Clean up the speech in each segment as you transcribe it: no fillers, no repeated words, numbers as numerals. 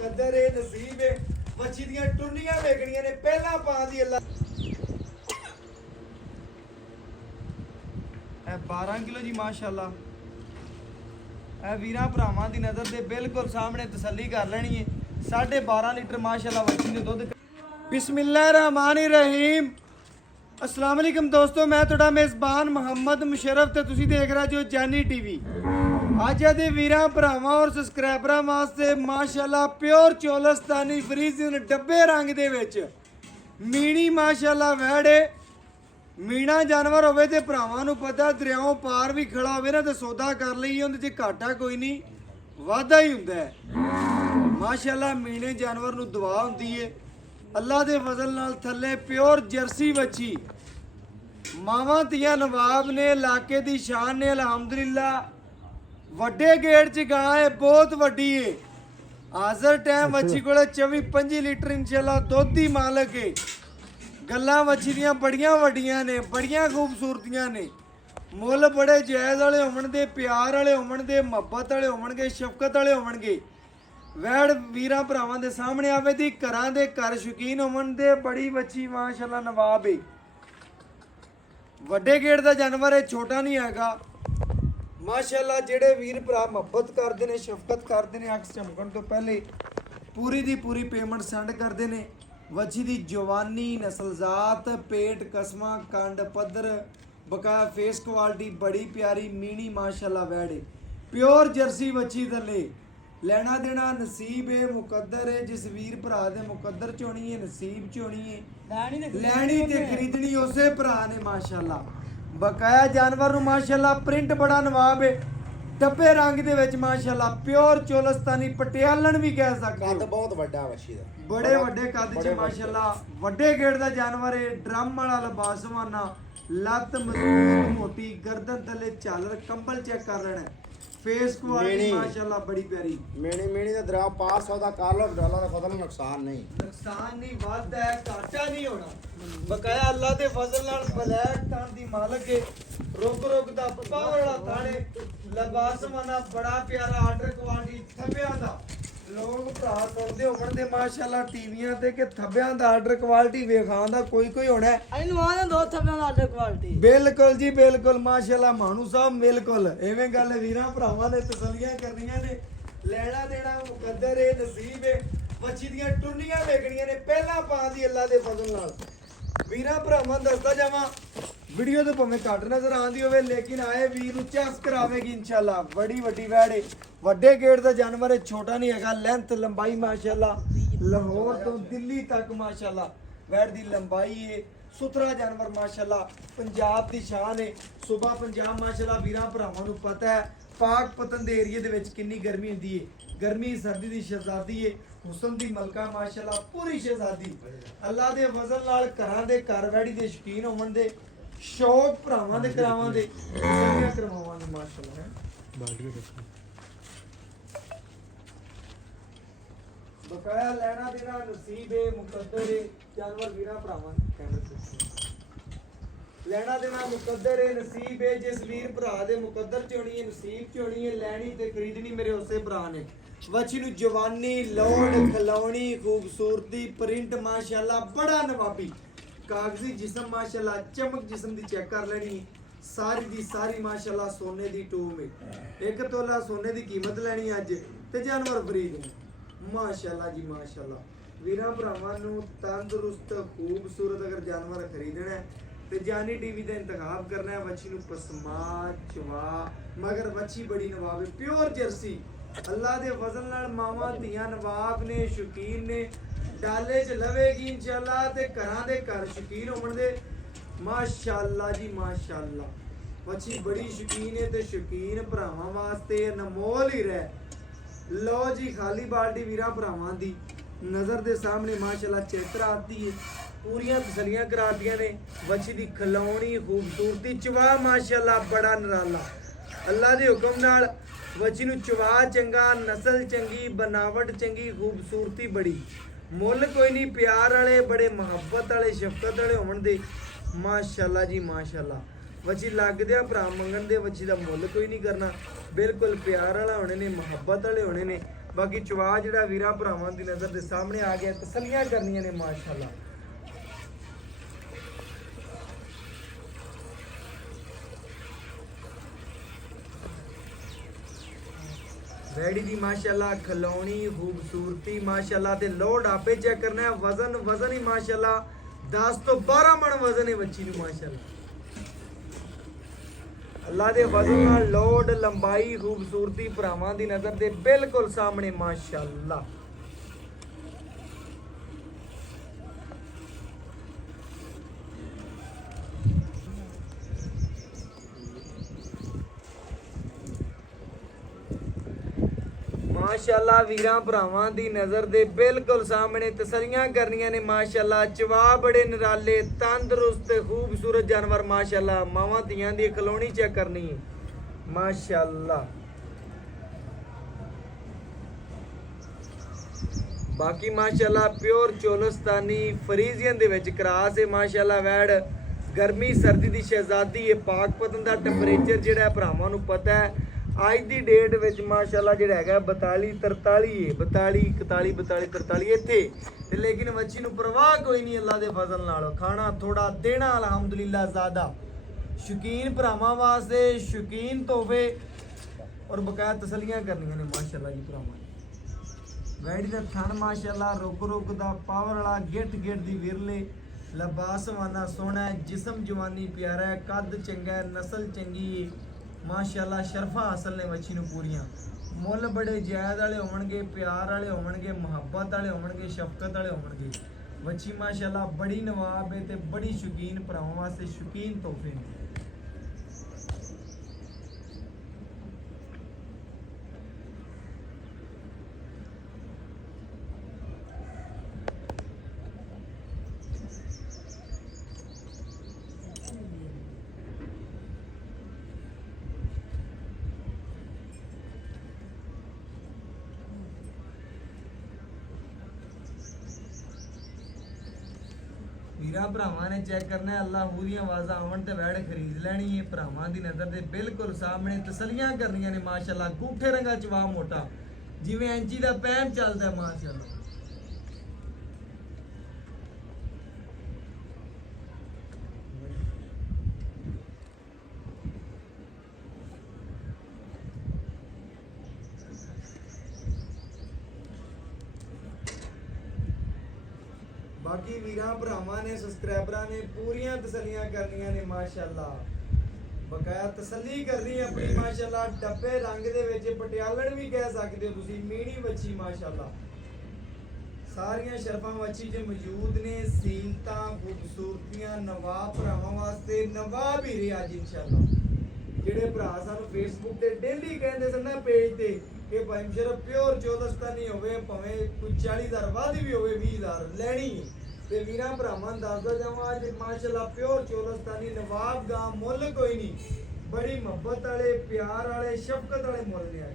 मुकद्दर है नसीब है मच्छी दियां टुंडियां वेखणियां ने पहला पा दी अल्लाह 12 किलो जी माशाअल्लाह ਇਹ ਵੀਰਾਂ ਭਰਾਵਾਂ ਦੀ ਨਜ਼ਰ ਦੇ ਬਿਲਕੁਲ ਸਾਹਮਣੇ ਤਸੱਲੀ ਕਰ ਲੈਣੀ ਹੈ 12.5 ਲੀਟਰ ਮਾਸ਼ਾਅੱਲਾ ਵੱਛੀ ਨੇ ਦੁੱਧ ਬਿਸਮਿਲ੍ਲਾਹਿਰਰਹਿਮਾਨਿਰਰਹੀਮ अस्सलाम वालेकुम दोस्तों मैं ਤੁਹਾਡਾ ਮੇਜ਼ਬਾਨ ਮੁਹੰਮਦ ਮੁਸ਼ਰਫ ਤੇ ਤੁਸੀਂ ਦੇਖ ਰਹੇ ਜੋ ਜਾਨੀ ਟੀਵੀ ਅੱਜ ਦੇ ਵੀਰਾਂ ਭਰਾਵਾਂ ਔਰ ਸਬਸਕ੍ਰਾਈਬਰਾਂ ਵਾਸਤੇ ਮਾਸ਼ਾਅੱਲਾ ਪਿਓਰ ਚੋਲਸਤਾਨੀ ਫਰੀਜ਼ਨ ਡੱਬੇ ਰੰਗ ਦੇ ਵਿੱਚ ਮੀਣੀ ਮਾਸ਼ਾਅੱਲਾ ਵਹਿੜੇ ਮੀਣਾ ਜਾਨਵਰ ਹੋਵੇ ਤੇ ਭਰਾਵਾਂ ਨੂੰ ਪਤਾ ਦਰਿਆਓਂ ਪਾਰ ਵੀ ਖੜਾ ਹੋਵੇ ਨਾ ਤੇ ਸੌਦਾ ਕਰ ਲਈਏ ਉਹਦੇ 'ਚ ਘਾਟਾ ਕੋਈ ਨਹੀਂ ਵਾਧਾ ਹੀ ਹੁੰਦਾ ਹੈ ਮਾਸ਼ਾਅੱਲਾ ਮੀਣੇ ਜਾਨਵਰ ਨੂੰ ਦੁਆ ਹੁੰਦੀ ਏ ਅੱਲਾ ਦੇ ਫਜ਼ਲ ਨਾਲ ਥੱਲੇ ਪਿਓਰ ਜਰਸੀ ਵੱਛੀ ਮਾਵਾਂ ਧੀਆਂ ਨਵਾਬ ਨੇ ਇਲਾਕੇ ਦੀ ਸ਼ਾਨ ਨੇ ਅਲਹਮਦੁਲਿਲਾ ਵੱਡੇ ਗੇੜ 'ਚ ਗਾਂ ਹੈ ਬਹੁਤ ਵੱਡੀ ਏ ਹਾਜ਼ਰ ਟਾਈਮ ਵੱਛੀ ਕੋਲੇ 24-25 ਲੀਟਰ ਇਨਸ਼ਾਅੱਲਾ ਦੁੱਧ ਦੀ ਮਾਲਕ ਏ ਗੱਲਾਂ ਵੱਛੀ ਦੀਆਂ ਬੜੀਆਂ ਵੱਡੀਆਂ ਨੇ ਬੜੀਆਂ ਖੂਬਸੂਰਤੀਆਂ ਨੇ ਮੁੱਲ ਬੜੇ ਜਾਇਜ਼ ਵਾਲੇ ਹੋਣ ਦੇ ਪਿਆਰ ਵਾਲੇ ਹੋਣ ਦੇ ਮੁਹੱਬਤ ਵਾਲੇ ਹੋਣਗੇ ਸ਼ਫਕਤ ਵਾਲੇ ਹੋਣਗੇ ਵੈੜ ਵੀਰਾਂ ਭਰਾਵਾਂ ਦੇ ਸਾਹਮਣੇ ਆਵੇ ਦੀ ਘਰਾਂ ਦੇ ਘਰ ਸ਼ੌਕੀਨ ਹੋਣ ਦੇ ਬੜੀ ਵੱਛੀ ਮਾਸ਼ਾਅੱਲਾ ਨਵਾਬ ਏ ਵੱਡੇ ਗੇੜ ਦਾ ਜਾਨਵਰ ਹੈ ਛੋਟਾ ਨਹੀਂ ਹੈਗਾ ਮਾਸ਼ਾਅੱਲਾ ਜਿਹੜੇ ਵੀਰ ਭਰਾ ਮੁਹੱਬਤ ਕਰਦੇ ਨੇ ਸ਼ਫਕਤ ਕਰਦੇ ਨੇ ਅੱਖ ਚਮਕਣ ਤੋਂ ਪਹਿਲੇ ਪੂਰੀ ਦੀ ਪੂਰੀ ਪੇਮੈਂਟ ਸੈਂਡ ਕਰਦੇ ਨੇ ਵੱਛੀ ਦੀ ਜਵਾਨੀ ਨਸਲਜ਼ਾਤ ਪੇਟ ਕਸਮਾਂ ਕੰਡ ਪੱਧਰ ਬਕਾਇਆ ਫੇਸ ਕੁਆਲਿਟੀ ਬੜੀ ਪਿਆਰੀ ਮੀਣੀ ਮਾਸ਼ਾਅੱਲਾ ਵੈੜੇ ਪਿਓਰ ਜਰਸੀ ਵੱਛੀ ਥੱਲੇ ਲੈਣਾ ਦੇਣਾ ਨਸੀਬ ਹੈ ਮੁਕੱਦਰ ਹੈ ਜਿਸ ਵੀਰ ਭਰਾ ਦੇ ਮੁਕੱਦਰ ਚ ਹੋਣੀ ਹੈ ਨਸੀਬ ਚ ਹੋਣੀ ਹੈ ਲੈਣੀ ਤੇ ਖਰੀਦਣੀ ਉਸੇ ਭਰਾ ਨੇ ਮਾਸ਼ਾਅੱਲਾ ਬਕਾਇਆ ਜਾਨਵਰ ਨੂੰ ਮਾਸ਼ਾਅੱਲਾ ਪ੍ਰਿੰਟ ਬੜਾ ਨਵਾਬ ਹੈ ਡੱਬੇ ਰੰਗ ਦੇ ਵਿੱਚ ਮਾਸ਼ਾਅੱਲਾ ਪਿਓਰ ਚੋਲਸਤਾਨੀ ਪਟਿਆਲਣ ਵੀ ਕਹਿ ਸਕਦੇ ਕੱਦ ਬਹੁਤ ਵੱਡਾ ਵੱਛੀ ਦਾ ਬੜੇ ਵੱਡੇ ਕੱਦ ਚ ਮਾਸ਼ਾਅੱਲਾ ਵੱਡੇ ਗੇੜ ਦਾ ਜਾਨਵਰ ਹੈ ਡਰਮ ਵਾਲਾ ਲਿਬਾਸਵਾਨਾ ਲੱਤ ਮਜ਼ਬੂਤ ਮੋਟੀ ਗਰਦਨ ਥੱਲੇ ਝਾਲਰ ਕੰਬਲ ਚੈੱਕ ਕਰ ਲੈਣਾ ਫੇਸ ਕੁਆਲਿਟੀ ਮਾਸ਼ਾਅੱਲਾ ਬੜੀ ਪਿਆਰੀ ਮੇਣੀ ਦਾ ਦਰਿਆ ਪਾਰ ਸੌਦਾ ਕਰ ਲੋ ਡਾਲਰ ਦਾ ਫਜ਼ਲ ਨੁਕਸਾਨ ਨਹੀਂ ਵੱਧ ਹੈ ਘਾਟਾ ਨਹੀਂ ਹੋਣਾ ਬਕਾਇਆ ਅੱਲਾ ਦੇ ਫਜ਼ਲ ਨਾਲ ਬਲੈਕ ਤਾਂ ਦੀ ਮਾਲਕ ਹੈ ਰੁਕ ਦਾ ਪਾਵਰ ਵਾਲਾ ਥਾਣੇ ਲਿਬਾਸ ਮਨਾ ਬੜਾ ਪਿਆਰਾ ਆਰਡਰ ਕੁਆਲਿਟੀ ਥੱਬਿਆਂ ਦਾ ਲੋਕ ਭਰਾ ਸੁਣਦੇ ਹੋਣ ਦੇ ਮਾਸ਼ਾਅੱਲਾ ਟੀਵੀਆਂ ਤੇ ਕਿ ਥੱਬਿਆਂ ਦਾ ਆਰਡਰ ਕੁਆਲਿਟੀ ਵੇਖਾਂ ਦਾ ਕੋਈ ਹੋਣਾ ਇਹਨੂੰ ਆਵਾਂ ਦੋ ਥੱਬਿਆਂ ਦਾ ਆਰਡਰ ਕੁਆਲਿਟੀ ਬਿਲਕੁਲ ਜੀ ਬਿਲਕੁਲ ਮਾਸ਼ਾਅੱਲਾ ਮਾਨੂ ਸਾਹਿਬ ਬਿਲਕੁਲ ਐਵੇਂ ਗੱਲ ਵੀਰਾਂ ਭਰਾਵਾਂ ਨੇ ਤਸੱਲੀਆਂ ਕਰਨੀਆਂ ਨੇ ਲੈਣਾ ਦੇਣਾ ਮੁਕੱਦਰ ਏ ਨਸੀਬ ਏ ਵੱਛੀ ਦੀਆਂ ਟੁੰਡੀਆਂ ਵੇਖਣੀਆਂ ਨੇ ਪਹਿਲਾਂ ਪਾ ਦੀ ਅੱਲਾ ਦੇ ਫਜ਼ਲ ਨਾਲ ਵੀਰਾਂ ਭਰਾਵਾਂ ਦੱਸਦਾ ਜਾਵਾਂ ਵੀਡੀਓ ਤੇ ਭਾਵੇਂ ਘੱਟ ਨਜ਼ਰ ਆਉਂਦੀ ਹੋਵੇ ਲੇਕਿਨ ਆਏ ਵੀਰ ਨੂੰ ਚੈੱਕ ਕਰਾਵੇਗੀ ਇਨਸ਼ਾਅੱਲਾ ਬੜੀ ਵੱਡੀ ਵੈੜ ਵੱਡੇ ਗੇੜ ਦਾ ਜਾਨਵਰ ਹੈ ਛੋਟਾ ਨਹੀਂ ਹੈਗਾ ਲੈਂਥ ਲੰਬਾਈ ਮਾਸ਼ਾਅੱਲਾ ਲਾਹੌਰ ਤੋਂ ਦਿੱਲੀ ਤੱਕ ਮਾਸ਼ਾਅੱਲਾ ਵੈੜ ਦੀ ਲੰਬਾਈ ਹੈ ਸੁਥਰਾ ਜਾਨਵਰ ਮਾਸ਼ਾਅੱਲਾ ਪੰਜਾਬ ਦੀ ਸ਼ਾਨ ਹੈ ਸੂਬਾ ਪੰਜਾਬ ਮਾਸ਼ਾਅੱਲਾ ਵੀਰਾਂ ਭਰਾਵਾਂ ਨੂੰ ਪਤਾ ਹੈ ਪਾਕ ਪਤਨ ਦੇ ਏਰੀਏ ਦੇ ਵਿੱਚ ਕਿੰਨੀ ਗਰਮੀ ਹੁੰਦੀ ਹੈ ਗਰਮੀ ਸਰਦੀ ਦੀ ਸ਼ਹਿਜ਼ਾਦੀ ਹੈ ਹੁਸਨ ਦੀ ਮਲਕਾ ਮਾਸ਼ਾਅੱਲਾ ਪੂਰੀ ਸ਼ਹਿਜ਼ਾਦੀ ਅੱਲਾ ਦੇ ਫਜ਼ਲ ਨਾਲ ਘਰਾਂ ਦੇ ਘਰ ਵੈੜੀ ਦੇ ਸ਼ੌਕੀਨ ਹੋਣ ਦੇ ਸ਼ੌਕ ਭਰਾਵਾਂ ਦੇ ਕਰਾਵਾਂ ਦੇ ਸਾਰੀਆਂ ਕਰਵਾਵਾਂ ਨੇ ਮਾਸ਼ਾਅੱਲਾ ਹੈ ਬਕਾਇਆ ਲੈਣਾ ਦੇਣਾ ਨਸੀਬ ਹੈ ਮੁਕੱਦਰ ਹੈ ਜਾਨਵਰ ਵੀਰਾਂ ਭਰਾਵਾਂ ਲੈਣਾ ਦੇਣਾ ਮੁਕੱਦਰ ਹੈ ਨਸੀਬ ਹੈ ਜਿਸ ਵੀਰ ਭਰਾ ਦੇ ਮੁਕੱਦਰ ਚ ਹੋਣੀ ਹੈ ਨਸੀਬ ਚ ਹੋਣੀ ਹੈ ਲੈਣੀ ਤੇ ਖਰੀਦਣੀ ਮੇਰੇ ਉਸੇ ਭਰਾ ਨੇ ਵੱਛੀ ਨੂੰ ਜਵਾਨੀ ਲੋੜ ਖਲਾਉਣੀ ਖੂਬਸੂਰਤੀ ਪ੍ਰਿੰਟ ਮਾਸ਼ਾਅੱਲਾ ਬੜਾ ਨਵਾਬੀ ਕਾਗਜ਼ੀ ਜਿਸਮ ਮਾਸ਼ਾਅੱਲਾ ਚਮਕ ਜਿਸਮ ਦੀ ਚੈੱਕ ਕਰ ਲੈਣੀ ਸਾਰੀ ਦੀ ਸਾਰੀ ਮਾਸ਼ਾਅੱਲਾ ਸੋਨੇ ਦੀ ਟੂਮ ਹੈ 1 ਤੋਲਾ ਸੋਨੇ ਦੀ ਕੀਮਤ ਲੈਣੀ ਅੱਜ ਤੇ ਜਾਨਵਰ ਫਰੀਦ ਮਾਸ਼ਾਅੱਲਾ ਜੀ ਮਾਸ਼ਾਅੱਲਾ ਵੀਰਾਂ ਭਰਾਵਾਂ ਨੂੰ ਤੰਦਰੁਸਤ ਖੂਬਸੂਰਤ ਅਗਰ ਜਾਨਵਰ ਖਰੀਦਣਾ ਹੈ ਤੇ ਜਾਨੀ ਟੀਵੀ ਦਾ ਇੰਤਖਾਬ ਕਰਨਾ ਹੈ ਵੱਛੀ ਨੂੰ ਪਸਮਾ ਚਵਾ ਮਗਰ ਵੱਛੀ ਬੜੀ ਨਵਾਬ ਹੈ ਪਿਓਰ ਜਰਸੀ ਅੱਲਾ ਦੇ ਫਜ਼ਲ ਨਾਲ ਮਾਵਾਂ ਧੀਆਂ ਨਵਾਬ ਨੇ ਸ਼ੌਕੀਨ ਨੇ ਡਾਲੇ 'ਚ ਲਵੇਗੀ ਇਨਸ਼ਾਅੱਲਾ ਤੇ ਘਰਾਂ ਦੇ ਘਰ ਸ਼ੌਕੀਨ ਹੋਣ ਦੇ ਮਾਸ਼ਾਅੱਲਾ ਜੀ ਮਾਸ਼ਾਅੱਲਾ ਵੱਛੀ ਬੜੀ ਸ਼ੌਕੀਨ ਹੈ ਤੇ ਸ਼ੌਕੀਨ ਭਰਾਵਾਂ ਵਾਸਤੇ ਅਨਮੋਲ ਹੀ ਰਹਿ ਲੋ ਜੀ ਖਾਲੀ ਬਾਲਟੀ ਵੀਰਾਂ ਭਰਾਵਾਂ ਦੀ ਨਜ਼ਰ ਦੇ ਸਾਹਮਣੇ ਮਾਸ਼ਾਅੱਲਾ ਚਿੱਤਰ ਆਤੀ ਹੈ ਪੂਰੀਆਂ ਤਸਲੀਆਂ ਕਰਾਤੀਆਂ ਨੇ ਵੱਛੀ ਦੀ ਖਲਾਉਣੀ ਖੂਬਸੂਰਤੀ ਚਵਾ ਮਾਸ਼ਾਅੱਲਾ ਬੜਾ ਨਰਾਲਾ ਅੱਲਾ ਦੇ ਹੁਕਮ ਨਾਲ ਵੱਛੀ ਨੂੰ ਚਵਾ ਚੰਗਾ ਨਸਲ ਚੰਗੀ ਬਣਾਵਟ ਚੰਗੀ ਖੂਬਸੂਰਤੀ ਬੜੀ ਮੁੱਲ ਕੋਈ ਨਹੀਂ ਪਿਆਰ ਵਾਲੇ ਬੜੇ ਮੁਹੱਬਤ ਵਾਲੇ ਸ਼ਫਕਤ ਵਾਲੇ ਹੋਣ ਦੇ ਮਾਸ਼ਾਅੱਲਾ ਜੀ ਮਾਸ਼ਾਅੱਲਾ ਵੱਛੀ ਲੱਗਦਿਆਂ ਭਰਾ ਮੰਗਣ ਦੇ ਵੱਛੀ ਦਾ ਮੁੱਲ ਕੋਈ ਨਹੀਂ ਕਰਨਾ ਬਿਲਕੁਲ ਪਿਆਰ ਵਾਲਾ ਹੋਣੇ ਨੇ ਮੁਹੱਬਤ ਵਾਲੇ ਹੋਣੇ ਨੇ ਬਾਕੀ ਚਵਾ ਜਿਹੜਾ ਵੀਰਾਂ ਭਰਾਵਾਂ ਦੀ ਨਜ਼ਰ ਦੇ ਸਾਹਮਣੇ ਆ ਗਿਆ, ਤਸੱਲੀਆਂ ਕਰਨੀਆਂ ਨੇ ਮਾਸ਼ਾਅੱਲਾ। ਵੈੜੀ ਦੀ ਮਾਸ਼ਾਅੱਲਾ ਖਲੋਣੀ ਖੂਬਸੂਰਤੀ ਮਾਸ਼ਾਅੱਲਾ ਤੇ ਲੋਡ ਆਪੇ ਚੈੱਕ ਕਰਨਾ ਹੈ। ਵਜ਼ਨ ਹੀ ਮਾਸ਼ਾਅੱਲਾ 10 ਤੋਂ 12 ਮਣ ਵਜ਼ਨ ਹੈ ਬੱਚੀ ਨੂੰ ਮਾਸ਼ਾਅੱਲਾ। ਅੱਲਾ ਦੇ ਵਜ਼ਨ ਨਾਲ ਲੋਡ ਲੰਬਾਈ ਖੂਬਸੂਰਤੀ ਭਰਾਵਾਂ ਦੀ ਨਜ਼ਰ ਦੇ ਬਿਲਕੁਲ ਸਾਹਮਣੇ ਮਾਸ਼ਾਅੱਲਾ। ਮਾਸ਼ਾਅੱਲਾ ਵੀਰਾਂ ਭਰਾਵਾਂ ਦੀ ਨਜ਼ਰ ਦੇ ਬਿਲਕੁਲ ਸਾਹਮਣੇ ਤਸੱਲੀਆਂ ਕਰਨੀਆਂ ਨੇ ਮਾਸ਼ਾਅੱਲਾ। ਚਵਾ ਬੜੇ ਨਿਰਾਲੇ ਤੰਦਰੁਸਤ ਤੇ ਖੂਬਸੂਰਤ ਜਾਨਵਰ ਮਾਸ਼ਾਅੱਲਾ। ਮਾਵਾਂ ਧੀਆਂ ਦੀ ਖਲੋਣੀ ਚੈੱਕ ਕਰਨੀ ਹੈ ਮਾਸ਼ਾਅੱਲਾ। ਬਾਕੀ ਮਾਸ਼ਾਅੱਲਾ ਪਿਓਰ ਚੋਲਸਤਾਨੀ ਫਰੀਜ਼ੀਅਨ ਦੇ ਵਿੱਚ ਕਰਾਸ ਹੈ ਮਾਸ਼ਾਅੱਲਾ। ਵੈੜ ਗਰਮੀ ਸਰਦੀ ਦੀ ਸ਼ਹਿਜ਼ਾਦੀ ਹੈ। ਪਾਕਪਤਨ ਦਾ ਟੈਂਪਰੇਚਰ ਜਿਹੜਾ ਭਰਾਵਾਂ ਨੂੰ ਪਤਾ ਹੈ ਅੱਜ ਦੀ ਡੇਟ ਵਿੱਚ ਮਾਸ਼ਾਅੱਲਾ ਜਿਹੜਾ ਹੈਗਾ 42 43 ਹੈ। 42 41 42 43 ਇੱਥੇ ਤੇ ਲੇਕਿਨ ਬੱਚੀ ਨੂੰ ਪਰਵਾਹ ਕੋਈ ਨਹੀਂ ਅੱਲਾ ਦੇ ਫਜ਼ਲ ਨਾਲ। ਖਾਣਾ ਥੋੜਾ ਦੇਣਾ ਅਲਹਮਦੁਲਿਲਾ ਜ਼ਿਆਦਾ। ਸ਼ੌਕੀਨ ਭਰਾਵਾਂ ਵਾਸਤੇ ਸ਼ੌਕੀਨ ਤੋਹਫੇ ਔਰ ਬਕਾਇਆ ਤਸੱਲੀਆਂ ਕਰਨੀਆਂ ਨੇ ਮਾਸ਼ਾਅੱਲਾ ਜੀ ਭਰਾਵਾਂ। ਵੈੜੀ ਦਾ ਥਣ ਮਾਸ਼ਾਅੱਲਾ ਰੁਕ ਦਾ ਪਾਵਰ ਵਾਲਾ ਗਿੱਟ ਦੀ ਵਿਰਲੇ ਲਬਾਸਵਾਨਾ ਸੋਹਣਾ ਹੈ। ਜਿਸਮ ਜਵਾਨੀ ਪਿਆਰਾ ਹੈ। ਕੱਦ ਚੰਗਾ ਹੈ। ਨਸਲ ਚੰਗੀ ਹੈ ਮਾਸ਼ਾਅੱਲਾ। ਸ਼ਰਫਾ ਹਾਸਲ ਨੇ ਬੱਚੀ ਨੂੰ ਪੂਰੀਆਂ। ਮੁੱਲ ਬੜੇ ਜਾਇਜ਼ ਵਾਲੇ ਹੋਣਗੇ, ਪਿਆਰ ਵਾਲੇ ਹੋਣਗੇ, ਮੁਹੱਬਤ ਵਾਲੇ ਹੋਣਗੇ, ਸ਼ਫਕਤ ਵਾਲੇ ਹੋਣਗੇ। ਬੱਚੀ ਮਾਸ਼ਾਅੱਲਾ ਬੜੀ ਨਵਾਬ ਹੈ ਤੇ ਬੜੀ ਸ਼ੌਕੀਨ ਭਰਾਵਾਂ ਵਾਸਤੇ ਸ਼ੌਕੀਨ ਤੋਹਫੇ ਨੇ। ਵੀਰਾਂ ਭਰਾਵਾਂ ਨੇ ਚੈੱਕ ਕਰਨਾ ਹੈ। ਅੱਲਾਹ ਦੀਆਂ ਆਵਾਜ਼ਾਂ ਆਉਣ ਤੇ ਵੈੜ ਖਰੀਦ ਲੈਣੀ ਹੈ। ਭਰਾਵਾਂ ਦੀ ਨਜ਼ਰ ਦੇ ਬਿਲਕੁਲ ਸਾਹਮਣੇ ਤਸੱਲੀਆਂ ਕਰਨੀਆਂ ਨੇ ਮਾਸ਼ਾਅੱਲਾ। ਗੂਠੇ ਰੰਗਾ ਚਵਾ ਮੋਟਾ ਜਿਵੇਂ ਐਂਚੀ ਦਾ ਪੈਮ ਚੱਲਦਾ ਮਾਸ਼ਾਅੱਲਾ। ਬਾਕੀ ਵੀਰਾਂ ਭਰਾਵਾਂ ਨੇ ਸਬਸਕ੍ਰਾਈਬਰਾਂ ਨੇ ਪੂਰੀਆਂ ਤਸੱਲੀਆਂ ਕਰਨੀਆਂ ਨੇ ਮਾਸ਼ਾਅੱਲਾ। ਬਕਾਇਆ ਤਸੱਲੀ ਕਰਨੀ ਹੈ ਆਪਣੀ ਮਾਸ਼ਾਅੱਲਾ। ਡੱਬੇ ਰੰਗ ਦੇ ਵਿੱਚ ਪਟਿਆਲਣ ਵੀ ਕਹਿ ਸਕਦੇ ਹੋ ਤੁਸੀਂ। ਮੀਣੀ ਵੱਛੀ ਮਾਸ਼ਾਅੱਲਾ। ਸਾਰੀਆਂ ਸ਼ਰਫਾਂ ਵੱਛੀ 'ਚ ਮੌਜੂਦ ਨੇ। ਸੀਲਤਾਂ ਖੂਬਸੂਰਤੀਆਂ ਨਵਾਬ ਭਰਾਵਾਂ ਵਾਸਤੇ ਨਵਾਬ ਹੀ ਰਿਹਾ ਅੱਜ ਇਨਸ਼ਾਅੱਲਾ। ਜਿਹੜੇ ਭਰਾ ਸਾਨੂੰ ਫੇਸਬੁੱਕ ਤੇ ਡੇਲੀ ਕਹਿੰਦੇ ਸਨ ਨਾ ਪੇਜ ਤੇ ਕਿ ਭਾਈ ਮੁਸ਼ਰਫ ਪਿਓਰ ਚੌਦਸਤਾਨੀ ਹੋਵੇ ਭਾਵੇਂ ਕੋਈ 40,000 ਵੱਧ ਵੀ ਹੋਵੇ 20,000 ਲੈਣੀ ਹੈ ਤੇ ਵੀਰਾਂ ਭਰਾਵਾਂ ਨੂੰ ਦੱਸਦਾ ਜਾਵਾਂ ਅੱਜ ਮਾਸ਼ਾਅੱਲਾ ਪਿਓਰ ਚੌਦਸਤਾਨੀ ਨਵਾਬ ਦਾ ਮੁੱਲ ਕੋਈ ਨਹੀਂ। ਬੜੀ ਮੁਹੱਬਤ ਵਾਲੇ ਪਿਆਰ ਵਾਲੇ ਸ਼ਫਕਤ ਵਾਲੇ ਮੁੱਲ ਨੇ ਅੱਜ।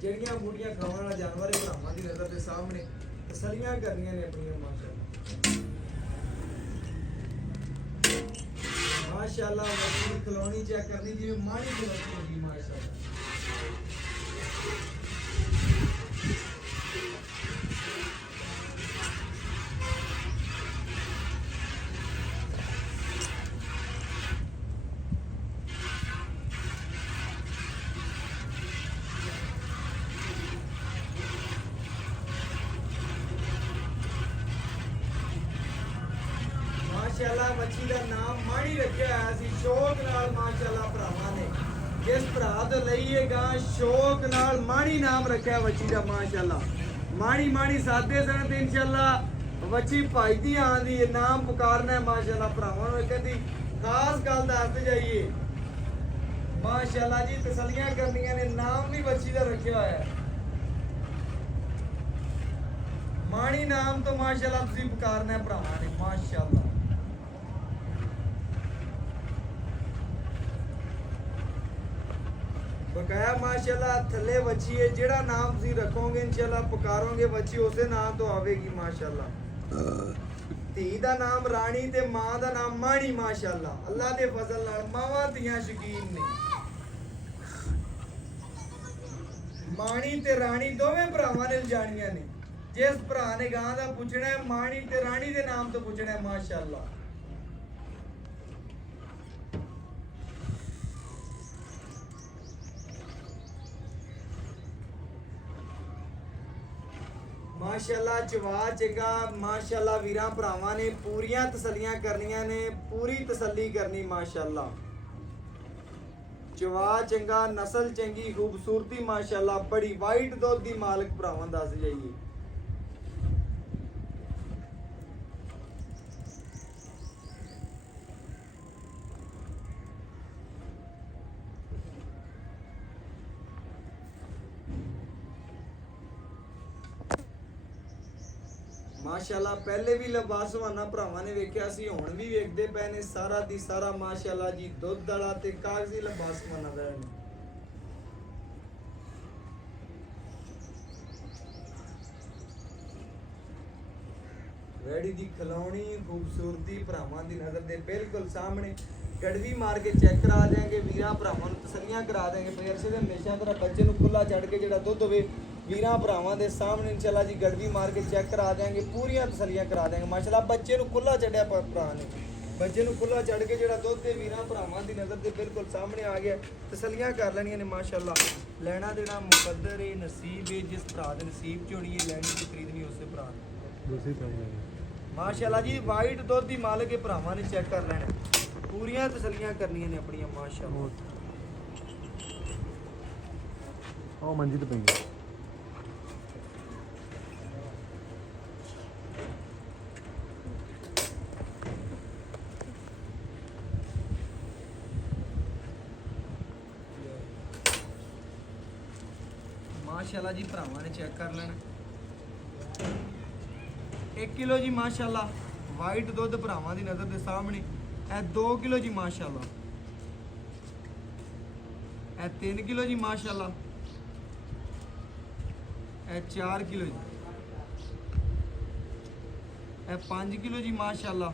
ਜਿਹੜੀਆਂ ਬੁੜੀਆਂ ਖਾਣ ਵਾਲਾ ਜਾਨਵਰ ਹੈ ਭਰਾਵਾਂ ਦੀ ਨਜ਼ਰ ਦੇ ਸਾਹਮਣੇ ਤਸੱਲੀਆਂ ਕਰਨੀਆਂ ਨੇ ਆਪਣੀਆਂ ਮਾਸ਼ਾਅੱਲਾ। ਮਾਸ਼ਾਅੱਲਾ ਵਰਗੀ ਕਲੋਨੀ ਚੈੱਕ ਕਰਨੀ ਜਿਵੇਂ ਮਾਣੀ ਕਲੋਨੀ ਹੋਗੀ ਮਾਸ਼ਾਅੱਲਾ। ਮਾਸ਼ਾਅੱਲਾ ਬੱਚੀ ਦਾ ਨਾਮ ਮਾਣੀ ਰੱਖਿਆ ਹੋਇਆ ਸੀ ਸ਼ੌਕ ਨਾਲ ਮਾਸ਼ਾਅੱਲਾ ਭਰਾਵਾਂ ਨੇ। ਜਿਸ ਭਰਾ ਤੋਂ ਲਈਏਗਾ ਸ਼ੌਕ ਨਾਲ ਮਾਣੀ ਨਾਮ ਰੱਖਿਆ ਬੱਚੀ ਦਾ ਮਾਸ਼ਾਅੱਲਾ। ਮਾਣੀ ਸਾਦੇ ਸਨ ਤੇ ਇਨਸ਼ਾਅੱਲਾ ਬੱਚੀ ਭਾਈ ਦੀ ਆਂਦੀ ਹੈ। ਨਾਮ ਪੁਕਾਰਨਾ ਹੈ ਮਾਸ਼ਾਅੱਲਾ ਭਰਾਵਾਂ ਨੂੰ। ਇੱਕ ਦੀ ਖਾਸ ਗੱਲ ਦੱਸਦੇ ਜਾਈਏ ਮਾਸ਼ਾਅੱਲਾ ਜੀ ਤਸੱਲੀਆਂ ਕਰਨੀਆਂ ਨੇ। ਨਾਮ ਵੀ ਬੱਚੀ ਦਾ ਰੱਖਿਆ ਹੋਇਆ ਹੈ ਮਾਣੀ ਨਾਮ ਤੋਂ ਮਾਸ਼ਾਅੱਲਾ ਤੁਸੀਂ ਪੁਕਾਰਨਾ ਹੈ ਭਰਾਵਾਂ ਨੇ ਮਾਸ਼ਾਅੱਲਾ। ਬਕਾਇਆ ਮਾਸ਼ਾਅੱਲਾ ਥੱਲੇ ਬੱਚੀ ਹੈ। ਜਿਹੜਾ ਨਾਮ ਤੁਸੀਂ ਰੱਖੋਗੇ ਇਨਸ਼ਾਅੱਲਾ ਪੁਕਾਰੋਗੇ ਬੱਚੀ ਉਸੇ ਨਾਮ ਤੋਂ ਆਵੇਗੀ ਮਾਸ਼ਾਅੱਲਾ। ਧੀ ਦਾ ਨਾਮ ਰਾਣੀ ਤੇ ਮਾਂ ਦਾ ਨਾਮ ਮਾਣੀ ਮਾਸ਼ਾਅੱਲਾ। ਅੱਲਾ ਦੇ ਫਜ਼ਲ ਨਾਲ ਮਾਵਾਂ ਧੀਆਂ ਸ਼ੌਕੀਨ ਨੇ ਮਾਣੀ ਤੇ ਰਾਣੀ ਦੋਵੇਂ ਭਰਾਵਾਂ ਨੇ ਜਾਣੀਆਂ ਨੇ। ਜਿਸ ਭਰਾ ਨੇ ਗਾਂ ਦਾ ਪੁੱਛਣਾ ਹੈ ਮਾਣੀ ਤੇ ਰਾਣੀ ਦੇ ਨਾਮ ਤੋਂ ਪੁੱਛਣਾ ਹੈ। ਮਾਸ਼ਾਅੱਲਾ ਮਾਸ਼ਾਅੱਲਾ ਚਵਾ ਚੰਗਾ ਮਾਸ਼ਾਅੱਲਾ ਵੀਰਾਂ ਭਰਾਵਾਂ ਨੇ ਪੂਰੀਆਂ ਤਸੱਲੀਆਂ ਕਰਨੀਆਂ ਨੇ, ਪੂਰੀ ਤਸੱਲੀ ਕਰਨੀ ਮਾਸ਼ਾਅੱਲਾ। ਚਵਾ ਚੰਗਾ ਨਸਲ ਚੰਗੀ ਖੂਬਸੂਰਤੀ ਮਾਸ਼ਾਅੱਲਾ ਬੜੀ ਵਾਈਟ ਦੁੱਧ ਦੀ ਮਾਲਕ ਭਰਾਵਾਂ ਦੱਸ ਜਾਈਏ। ਮਾਸ਼ਾਅੱਲਾ ਪਹਿਲੇ ਵੀ ਲਬਾਸਵਾਨਾ ਭਰਾਵਾਂ ਨੇ ਵੇਖਿਆ ਸੀ, ਹੁਣ ਵੀ ਵੇਖਦੇ ਪਏ ਨੇ। ਸਾਰਾ ਦੀ ਸਾਰਾ ਮਾਸ਼ਾਅੱਲਾ ਜੀ ਦੁੱਧ ਵਾਲਾ ਤੇ ਕਾਗਜ਼ੀ ਲਬਾਸਵਾਨਾ ਦਾ ਹੈ। ਵੈੜੀ ਦੀ ਖਲਾਉਣੀ ਖੂਬਸੂਰਤੀ ਭਰਾਵਾਂ ਦੀ ਨਜ਼ਰ ਦੇ ਬਿਲਕੁਲ ਸਾਹਮਣੇ। ਗੜਵੀ ਮਾਰ ਕੇ ਚੈੱਕ ਕਰਾ ਦੇਾਂਗੇ ਵੀਰਾਂ ਭਰਾਵਾਂ ਨੂੰ, ਤਸੱਲੀਆਂ ਕਰਾ ਦੇਾਂਗੇ। ਫਿਰ ਸੇ ਹਮੇਸ਼ਾ ਤਰ੍ਹਾਂ ਬੱਚੇ ਨੂੰ ਖੁੱਲਾ ਛੱਡ ਕੇ ਜਿਹੜਾ ਦੁੱਧ ਹੋਵੇ ਵੀਰਾਂ ਭਰਾਵਾਂ ਦੇ ਸਾਹਮਣੇ ਇਨਸ਼ਾਅੱਲਾ ਜੀ ਗੜਵੀ ਮਾਰ ਕੇ ਚੈੱਕ ਕਰਾ ਦੇਾਂਗੇ, ਪੂਰੀਆਂ ਤਸੱਲੀਆਂ ਕਰਾ ਦੇਾਂਗੇ ਮਾਸ਼ਾਅੱਲਾ। ਬੱਚੇ ਨੂੰ ਖੁੱਲਾ ਛੱਡਿਆ ਭਰਾ ਨੇ, ਬੱਚੇ ਨੂੰ ਖੁੱਲਾ ਛੱਡ ਕੇ ਜਿਹੜਾ ਦੁੱਧ ਦੇ ਵੀਰਾਂ ਭਰਾਵਾਂ ਦੀ ਨਜ਼ਰ ਦੇ ਬਿਲਕੁਲ ਸਾਹਮਣੇ ਆ ਗਿਆ। ਤਸੱਲੀਆਂ ਕਰ ਲੈਣੀਆਂ ਨੇ ਮਾਸ਼ਾਅੱਲਾ। ਲੈਣਾ ਦੇਣਾ ਮੁਕੱਦਰ ਏ, ਨਸੀਬ ਏ। ਜਿਸ ਭਰਾ ਦੇ ਨਸੀਬ ਚ ਹੋਣੀ ਹੈ ਲੈਣੀ ਤੇ ਖਰੀਦਣੀ ਉਸੇ ਭਰਾ ਨੇ ਮਾਸ਼ਾਅੱਲਾ ਜੀ। ਵਾਈਟ ਦੁੱਧ ਦੀ ਮਾਲਕ ਇਹ ਭਰਾਵਾਂ ਨੇ ਚੈੱਕ ਕਰ ਲੈਣਾ, ਪੂਰੀਆਂ ਤਸੱਲੀਆਂ ਕਰਨੀਆਂ ਨੇ ਆਪਣੀਆਂ ਮਾਸ਼ਾਅੱਲਾ। ਉਹ ਮੰਜੀ ਤੇ ਪਈ माशाल्लाह जी भरावां ने चेक कर लेना 1 किलो जी माशाल्लाह वाइट दुध भरावां दी नज़र दे सामने। ए 2 किलो जी माशाल्लाह, ए 3 किलो जी माशाल्लाह, ए 4 किलो जी, ए 5 किलो जी माशाल्लाह,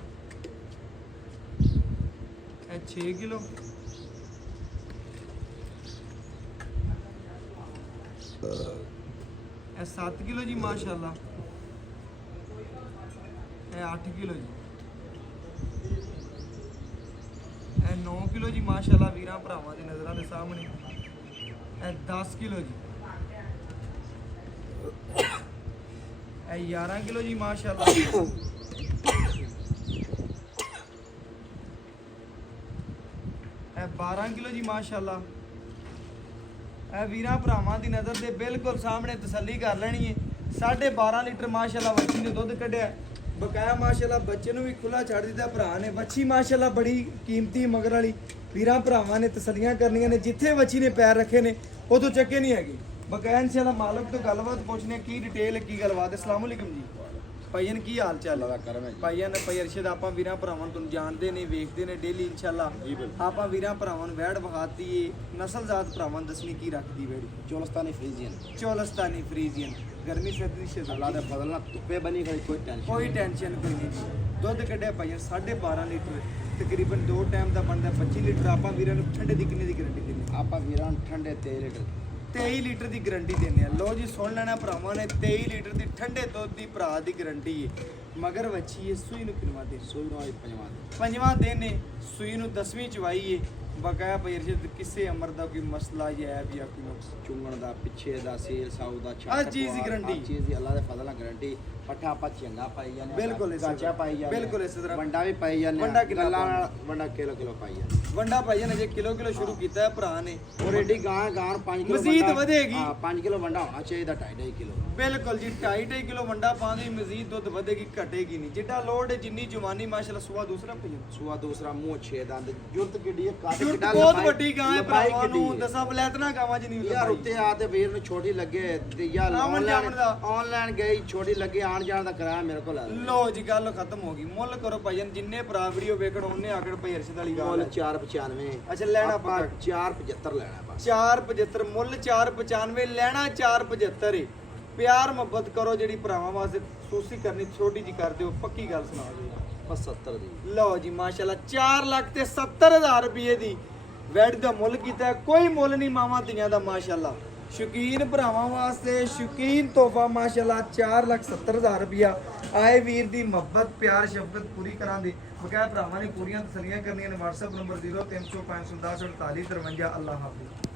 ए 6 किलो, ए 7 किलो जी माशाल्लाह, ए 8 किलो जी, ए 9 किलो जी माशाल्लाह वीरां भरावां दी नज़रां दे सामने। ए 10 किलो जी, ए 11 किलो जी माशाल्लाह, ए 12 किलो जी माशाल्लाह। ਇਹ ਵੀਰਾਂ ਭਰਾਵਾਂ ਦੀ ਨਜ਼ਰ ਦੇ ਬਿਲਕੁਲ ਸਾਹਮਣੇ ਤਸੱਲੀ ਕਰ ਲੈਣੀ ਹੈ। 12.5 ਲੀਟਰ ਮਾਸ਼ਾਅੱਲਾ ਵੱਛੀ ਨੇ ਦੁੱਧ ਕੱਢਿਆ ਬਕਾਇਆ ਮਾਸ਼ਾਅੱਲਾ। ਬੱਚੇ ਨੂੰ ਵੀ ਖੁੱਲਾ ਛੱਡ ਦਿੱਤਾ ਭਰਾ ਨੇ। ਵੱਛੀ ਮਾਸ਼ਾਅੱਲਾ ਬੜੀ ਕੀਮਤੀ ਮਗਰ ਵਾਲੀ ਵੀਰਾਂ ਭਰਾਵਾਂ ਨੇ ਤਸੱਲੀਆਂ ਕਰਨੀਆਂ ਨੇ। ਜਿੱਥੇ ਵੱਛੀ ਨੇ ਪੈਰ ਰੱਖੇ ਨੇ ਉਦੋਂ ਚੱਕੇ ਨਹੀਂ ਹੈਗੇ। ਬਕਾਇਆ ਇਨਸ਼ਾਅੱਲਾ ਮਾਲਕ ਤੋਂ ਗੱਲਬਾਤ ਪੁੱਛਨੇ ਕੀ ਡਿਟੇਲ ਕੀ ਗੱਲਬਾਤ। अस्सलाम वालेकुम जी ਭਾਈਆਂ ਕੀ ਹਾਲ ਚਾਲ ਹੈ? ਭਾਈਆਂ ਨੇ ਭਾਈ ਅਰਸ਼ਦ ਆਪਾਂ ਵੀਰਾਂ ਭਰਾਵਾਂ ਨੂੰ ਜਾਣਦੇ ਨੇ ਵੇਖਦੇ ਨੇ ਡੇਲੀ ਇਨਸ਼ਾਅੱਲਾ। ਆਪਾਂ ਵੀਰਾਂ ਭਰਾਵਾਂ ਨੂੰ ਵੈੜ ਵਿਖਾਤੀ ਏ ਨਸਲ ਜ਼ਾਤ ਭਰਾਵਾਂ ਨੂੰ ਦੱਸਣੀ ਕੀ ਰੱਖਦੀ ਵੈੜੀ। ਚੋਲਸਤਾਨੀ ਫਰੀਜ਼ੀਅਨ ਚੋਲਸਤਾਨੀ ਫਰੀਜ਼ੀਅਨ ਗਰਮੀ ਸਰਦੀ ਸ਼ਾਅ ਅੱਲਾ ਦੇ ਫਜ਼ਲ ਨਾਲ ਧੁੱਪੇ ਬਣੀ ਖੜੀ ਕੋਈ ਟੈਨਸ਼ਨ ਕੋਈ ਨਹੀਂ। ਦੁੱਧ ਕੱਢਿਆ ਭਾਈਆਂ 12.5 ਲੀਟਰ ਤਕਰੀਬਨ 2 ਟਾਈਮ ਦਾ ਬਣਦਾ 25 ਲੀਟਰ। ਆਪਾਂ ਵੀਰਾਂ ਨੂੰ ਠੰਡੇ ਦੀ ਕਿੰਨੇ ਦੀ ਗਾਰੰਟੀ ਦਿੰਦੇ? ਆਪਾਂ ਵੀਰਾਂ ਨੂੰ ਠੰਡੇ 23 ਲੀਟਰ ਦੀ ਗਾਰੰਟੀ ਦਿੰਦੇ ਆ। ਲੋ ਜੀ ਸੁਣ ਲੈਣਾ ਭਰਾਵਾਂ ਨੇ 23 ਲੀਟਰ ਦੀ ਠੰਡੇ ਦੁੱਧ ਦੀ ਭਰਾ ਦੀ ਗਾਰੰਟੀ ਹੈ। ਮਗਰ ਵੱਛੀ ਹੈ ਸੂਈ ਨੂੰ ਕਿੰਨਵਾਂ ਦੇ? ਸੂਈ ਨੂੰ ਪੰਜਵਾਂ ਦਿਨ ਹੈ। ਸੂਈ ਨੂੰ 10ਵੀਂ ਚਵਾਈ ਹੈ। ਬਕਾਇਆ ਭਾਈ ਅਰਸ਼ਦ ਕਿਸੇ ਅਮਰ ਦਾ ਕੋਈ ਮਸਲਾ ਜਾਂ ਐਬ ਜਾਂ ਕੋਈ ਨੁਕਸ ਚੁੰਗਣ ਦਾ ਪਿੱਛੇ ਦਾ ਸੇਲ ਸਾਊ ਦਾ ਹਰ ਚੀਜ਼ ਦੀ ਗਾਰੰਟੀ। ਹਰ ਚੀਜ਼ ਦੀ ਅੱਲਾ ਦੇ ਫਜ਼ਲ ਨਾਲ ਗਾਰੰਟੀ। ਪੱਠਾ ਆਪਾਂ ਚੰਗਾ ਪਾਈ ਜਾਂਦੇ ਬਿਲਕੁਲ ਕਾਚਾ ਪਾਈ ਜਾਂਦੇ ਬਿਲਕੁਲ ਇਸੇ ਤਰ੍ਹਾਂ ਵੰਡਾ ਵੀ ਪਾਈ ਜਾਂਦੇ ਵੰਡਾ ਕਿੰਨਾ ਵੰਡਾ ਕਿਲੋ ਪਾਈ ਜਾਂਦੇ ਵੰਡਾ ਭਾਈ ਨੇ ਜੇ ਕਿਲੋ ਸ਼ੁਰੂ ਕੀਤਾ ਹੈ ਭਰਾ ਨੇ। ਔਰ ਏਡੀ ਗਾਂ 5 ਕਿਲੋ ਮਜ਼ੀਦ ਵਧੇਗੀ। ਹਾਂ 5 ਕਿਲੋ ਵੰਡਾ ਹੋਣਾ ਚਾਹੀਦਾ 2.5 ਕਿਲੋ। ਬਿਲਕੁਲ ਜੀ 2.5 ਕਿਲੋ ਵੰਡਾ ਪਾਉਂਦੀ ਮਜ਼ੀਦ ਦੁੱਧ ਵਧੇਗੀ ਘਟੇਗੀ ਨਹੀਂ। ਜਿੱਡਾ ਲੋਡ ਹੈ ਜਿੰਨੀ ਜਵਾਨੀ ਮਾਸ਼ਾਅੱਲਾ ਸੁਆ ਦੂਸਰਾ ਪਈ ਸੁਆ ਦੂਸਰਾ ਮੂੰਹ 6 ਦੰਦ ਜੁਰਤ ਕਿੱਡੀ ਹੈ ਕੱਦ ਜੁਰਤ ਕਿੱਡਾ ਬਹੁਤ ਵੱਡੀ ਗਾਂ ਹੈ ਭਰਾਵਾਂ ਨੂੰ ਦਸਾਂ ਬਲੈਤਨਾ ਗਾਵਾਂ ਚ ਨਹੀਂ ਯਾਰ ਉੱਤੇ ਆ ਤੇ ਵੀਰ ਨੂੰ ਛੋਟੀ ਲੱਗੇ ਤੇ ਯਾਰ ਆਨਲਾਈਨ ਗਈ ਛੋਟੀ ਲੱਗੇ ਆਣ ਜਾਣ ਦਾ ਕਿਰਾਇਆ ਮੇਰੇ ਕੋਲ ਲੋ ਜੀ ਗੱਲ ਖਤਮ ਹੋ ਗਈ। ਮੁੱਲ ਕਰੋ ਭਾਈ ਜਿੰਨੇ ਭਰਾ ਵੀਡੀਓ ਵੇਖਣ ਉਹਨੇ ਆਕੜ ਭਾਈ ਅਰਸ਼ਦ ਵਾਲੀ ਗੱਲ ਮੁੱਲ 495। ਅੱਛਾ ਲੈਣਾ ਆਪਾਂ 475 ਲੈਣਾ ਬਸ 475 ਮੁੱਲ 495 ਲੈਣਾ 475 ਏ। ਪਿਆਰ ਮੁਹੱਬਤ ਕਰੋ ਜਿਹੜੀ ਭਰਾਵਾਂ ਵਾਸਤੇ ਸੂਸੀ ਕਰਨੀ ਛੋਟੀ ਜੀ ਕਰ ਦਿਓ ਪੱਕੀ ਗੱਲ ਸੁਣਾ ਦਿਓ 75 ਦੀ। ਲਓ ਜੀ ਮਾਸ਼ਾਅੱਲਾ 4,70,000 ਰੁਪਏ ਦੀ ਵੈੜ ਦਾ ਮੁੱਲ ਕੀਤਾ ਕੋਈ ਮੁੱਲ ਨਹੀਂ ਮਾਵਾਂ ਧੀਆਂ ਦਾ ਮਾਸ਼ਾਅੱਲਾ। ਸ਼ੌਕੀਨ ਭਰਾਵਾਂ ਵਾਸਤੇ ਸ਼ੌਕੀਨ ਤੋਹਫਾ ਮਾਸ਼ਾਅੱਲਾ 4,70,000 ਰੁਪਇਆ। ਆਏ ਵੀਰ ਦੀ ਮੁਹੱਬਤ ਪਿਆਰ ਸ਼ਫਕਤ ਪੂਰੀ ਕਰਾਂ ਦੀ ਬਕਾਇਆ ਭਰਾਵਾਂ ਨੇ ਪੂਰੀਆਂ ਤਸੱਲੀਆਂ ਕਰਨੀਆਂ ਨੇ। WhatsApp number 0305104853। ਅੱਲਾਹ ਹਾਫਿਜ਼।